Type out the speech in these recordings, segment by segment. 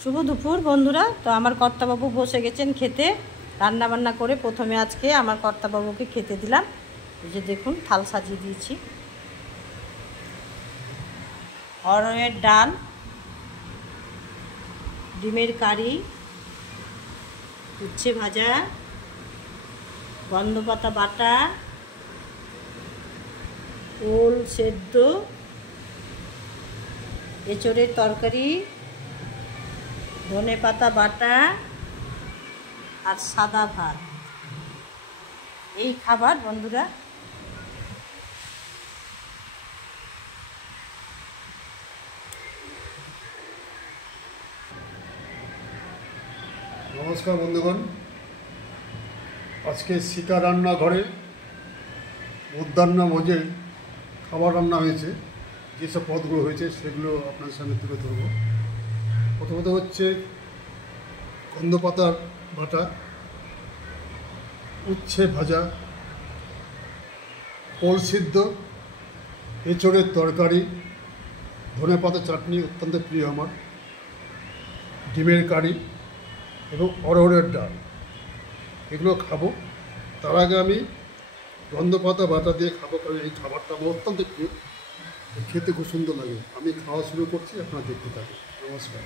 শুভ দুপুর বন্ধুরা। তো আমার কর্তাবাবু বসে গেছেন খেতে, রান্না বান্না করে। প্রথমে আজকে আমার কর্তাবাবুকে খেতে দিলাম। এই যে দেখুন, থাল সাজিয়ে দিয়েছি। অরহরের ডাল, ডিমের কারি, উচ্ছে ভাজা, গন্ধপাতা বাটা, ওল সেদ্ধ, এঁচোড়ের তরকারি, ধনেপাতা বাটা আর সাদা ভাত। এই খাবার বন্ধুরা। নমস্কার বন্ধুগণ, আজকে শিকা রান্নাঘরে মধ্যাহ্ন ভোজে খাবার রান্না হয়েছে। যেসব পদগুলো হয়েছে সেগুলো আপনাদের সামনে তুলে ধরব। প্রথমত হচ্ছে গন্ধপাতার বাটা, উচ্ছে ভাজা, ওল সিদ্ধ, এঁচোড়ের তরকারি, ধনেপাতা চাটনি অত্যন্ত প্রিয় আমার, ডিমের কারি এবং অরহরের ডাল, এগুলো খাবো। তার আগে আমি গন্ধপাতা বাটা দিয়ে খাবো, কারণ এই খাবারটা আমার অত্যন্ত প্রিয়, খেতে খুব সুন্দর লাগে। আমি খাওয়া শুরু করছি, আপনারা দেখতে থাকুন। নমস্কার।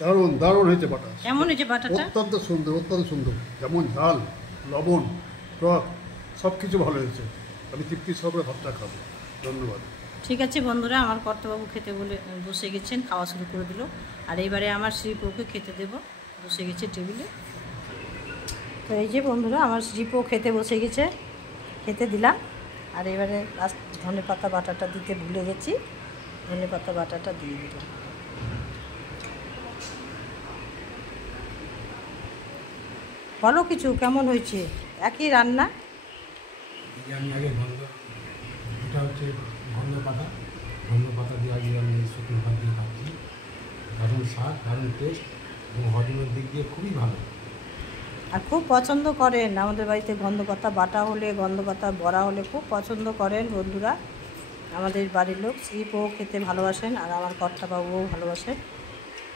দারুণ দারুণ হয়েছে বাটা। কেমন হয়েছে বাটাটা? অত্যন্ত সুন্দর, অত্যন্ত সুন্দর। যেমন ঝাল, লবণ, টক সব কিছু ভালো হয়েছে। আমি তৃপ্তি সহকারে ভাতটা খাবো। ধন্যবাদ। ঠিক আছে বন্ধুরা, আমার কর্তাবাবু খেতে বসে গেছেন, খাওয়া শুরু করে দিল। আর এইবারে আমার শ্রীপৌকে খেতে দেব, বসে গেছে টেবিলে। তো এই যে বন্ধুরা, আমার শ্রীপৌ খেতে বসে গেছে, খেতে দিলাম। আর এবারে লাস্ট ধনেপাতা বাটাটা দিতে ভুলে গেছি, ধনেপাতা বাটাটা দিয়ে দিলাম। বলো কিছু, কেমন হয়েছে? একই রান্না। আমি আগে এটা হচ্ছে ধনেপাতা দিয়ে আগে আমি শুকনো ভাত দিয়ে খাচ্ছি। দারুণ স্বাদ, দারুণ টেস্ট এবং হজমের দিক দিয়ে খুবই ভালো। আর খুব পছন্দ করেন আমাদের বাড়িতে গন্ধপাতা বাটা হলে, গন্ধপাতা বড়া হলে খুব পছন্দ করেন বন্ধুরা। আমাদের বাড়ির লোক শ্রীপৌ খেতে ভালোবাসেন, আর আমার কর্তাবাবুও ভালোবাসেন।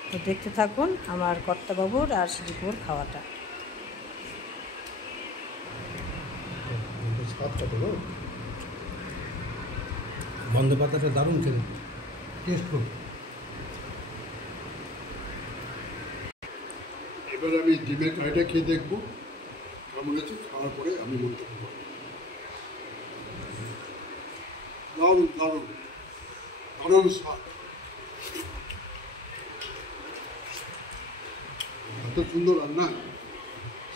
তো দেখতে থাকুন আমার কর্তাবাবুর আর শ্রীপৌর খাওয়াটা। গন্ধপাতাটা দারুণ খেতে, টেস্টফুল। এবার আমি ডিমের কারিটা খেয়ে দেখবো কেমন হয়েছে। খাওয়ার পরে আমি মন্তব্য করব। দারুণ দারুণ দারুণ স্বাদ। এত সুন্দর রান্না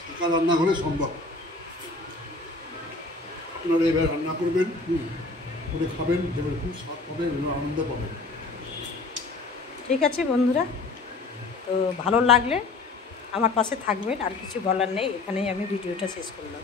শাখা রান্না হলে সম্ভব। আপনারা এবার রান্না করবেন, করে খাবেন, দেবেন, খুব স্বাদ পাবেন এবং আনন্দ পাবেন। ঠিক আছে বন্ধুরা, তো ভালো লাগলে আমার পাশে থাকবেন। আর কিছু বলার নেই, এখানেই আমি ভিডিওটা শেষ করলাম।